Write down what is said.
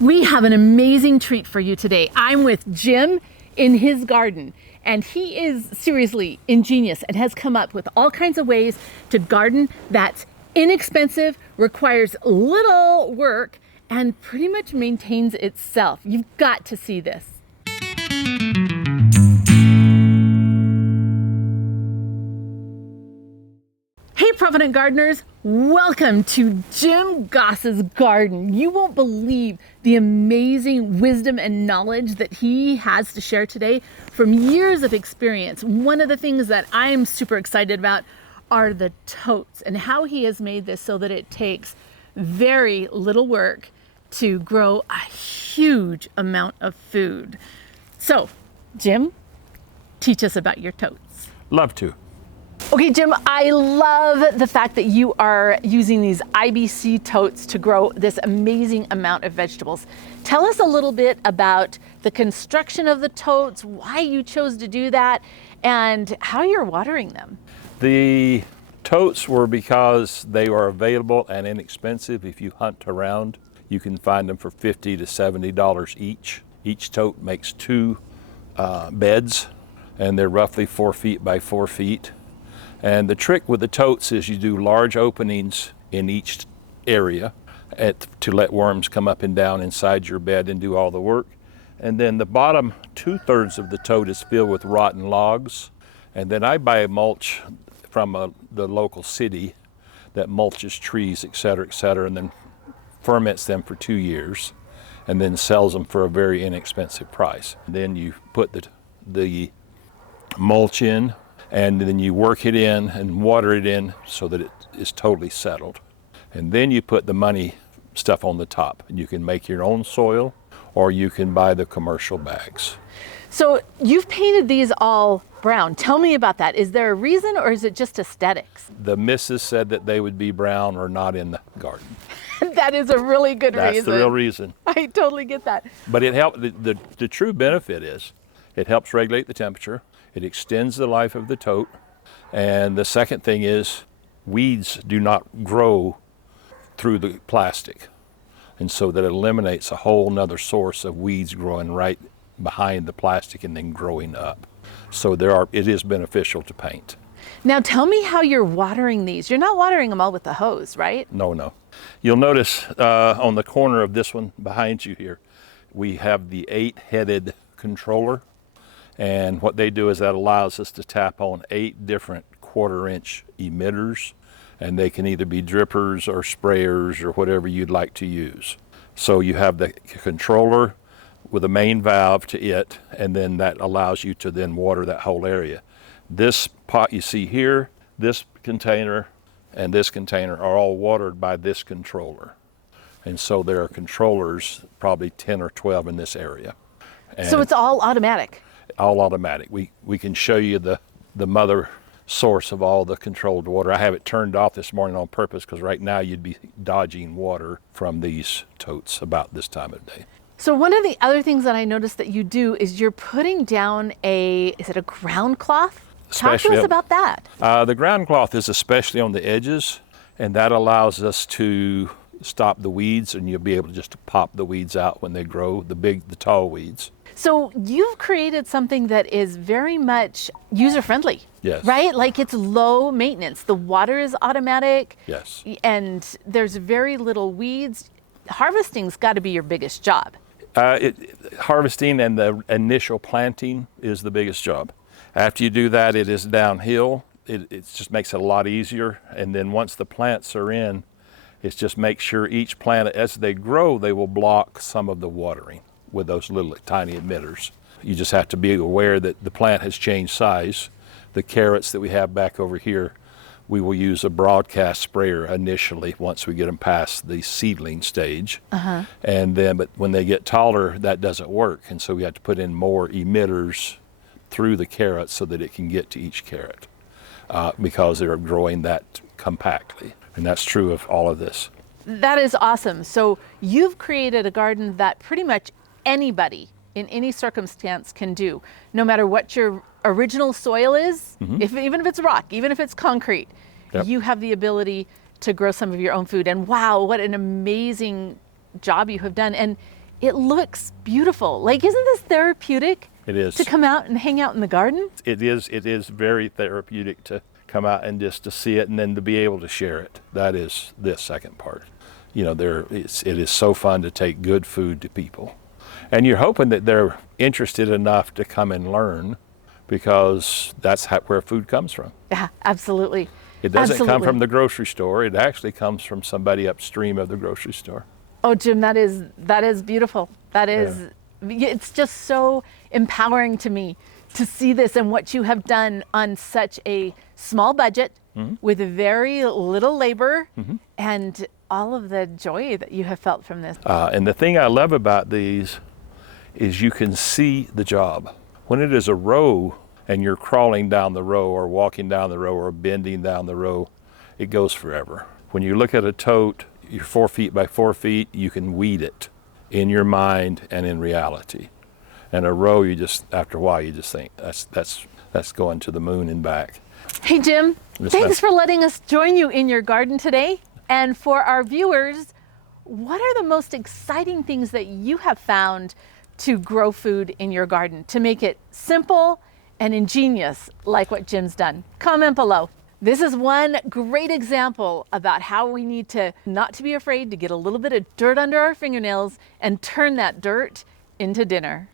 We have an amazing treat for you today. I'm with Jim in his garden, and he is seriously ingenious and has come up with all kinds of ways to garden that's inexpensive, requires little work, and pretty much maintains itself. You've got to see this. Hey Provident Gardeners, welcome to Jim Goss's garden. You won't believe the amazing wisdom and knowledge that he has to share today from years of experience. One of the things that I'm super excited about are the totes and how he has made this so that it takes very little work to grow a huge amount of food. So, Jim, teach us about your totes. Love to. Okay, Jim, I love the fact that you are using these IBC totes to grow this amazing amount of vegetables. Tell us a little bit about the construction of the totes, why you chose to do that, and how you're watering them. The totes were because they are available and inexpensive. If you hunt around, you can find them for $50 to $70 each. Each tote makes two beds, and they're roughly 4 feet by 4 feet. And the trick with the totes is you do large openings in each area to let worms come up and down inside your bed and do all the work. And then the bottom 2/3 of the tote is filled with rotten logs. And then I buy a mulch from the local city that mulches trees, et cetera, and then ferments them for 2 years and then sells them for a very inexpensive price. And then you put the mulch in, and then you work it in and water it in so that it is totally settled. And then you put the money stuff on the top. And you can make your own soil, or you can buy the commercial bags. So you've painted these all brown. Tell me about that. Is there a reason, or is it just aesthetics? The missus said that they would be brown or not in the garden. That is a really good reason. That's the real reason. I totally get that. But it helps. The true benefit is it helps regulate the temperature. It extends the life of the tote. And the second thing is weeds do not grow through the plastic. And so that eliminates a whole nother source of weeds growing right behind the plastic and then growing up. So it is beneficial to paint. Now tell me how you're watering these. You're not watering them all with the hose, right? No. You'll notice on the corner of this one behind you here, we have the 8-headed controller. And what they do is that allows us to tap on 8 different 1/4-inch emitters, and they can either be drippers or sprayers or whatever you'd like to use. So you have the controller with a main valve to it, and then that allows you to then water that whole area. This pot you see here, this container, and this container are all watered by this controller. And so there are controllers, probably 10 or 12 in this area. And so it's all automatic? All automatic. We can show you the mother source of all the controlled water. I have it turned off this morning on purpose because right now you'd be dodging water from these totes about this time of day. So one of the other things that I noticed that you do is you're putting down is it a ground cloth? Talk to us about that. The ground cloth is especially on the edges, and that allows us to stop the weeds, and you'll be able to pop the weeds out when they grow, the tall weeds. So you've created something that is very much user-friendly. Yes. Right? Like it's low maintenance. The water is automatic. Yes. And there's very little weeds. Harvesting's got to be your biggest job. Harvesting and the initial planting is the biggest job. After you do that, it is downhill. It just makes it a lot easier. And then once the plants are in, it's just make sure each plant, as they grow, they will block some of the watering with those little tiny emitters. You just have to be aware that the plant has changed size. The carrots that we have back over here, we will use a broadcast sprayer initially once we get them past the seedling stage. And then, but when they get taller, that doesn't work. And so we have to put in more emitters through the carrots so that it can get to each carrot because they're growing that compactly. And that's true of all of this. That is awesome. So you've created a garden that pretty much anybody in any circumstance can do, no matter what your original soil is, even if it's rock, even if it's concrete, you have the ability to grow some of your own food. And wow, what an amazing job you have done. And it looks beautiful. Like, isn't this therapeutic? It is. To come out and hang out in the garden? It is very therapeutic to come out and just to see it and then to be able to share it. That is the second part. You know, it is so fun to take good food to people. And you're hoping that they're interested enough to come and learn, because that's where food comes from. Yeah, absolutely. It doesn't come from the grocery store. It actually comes from somebody upstream of the grocery store. Oh, Jim, that is beautiful. That is, it's just so empowering to me to see this and what you have done on such a small budget with very little labor and all of the joy that you have felt from this. And the thing I love about these is you can see the job. When it is a row and you're crawling down the row or walking down the row or bending down the row, it goes forever. When you look at a tote, you're 4 feet by 4 feet, you can weed it in your mind and in reality. And a row, you just, after a while, you just think, that's going to the moon and back. Hey, Jim, Yes, thanks ma'am. for letting us join you in your garden today. And for our viewers, what are the most exciting things that you have found to grow food in your garden, to make it simple and ingenious like what Jim's done? Comment below. This is one great example about how we need to not to be afraid to get a little bit of dirt under our fingernails and turn that dirt into dinner.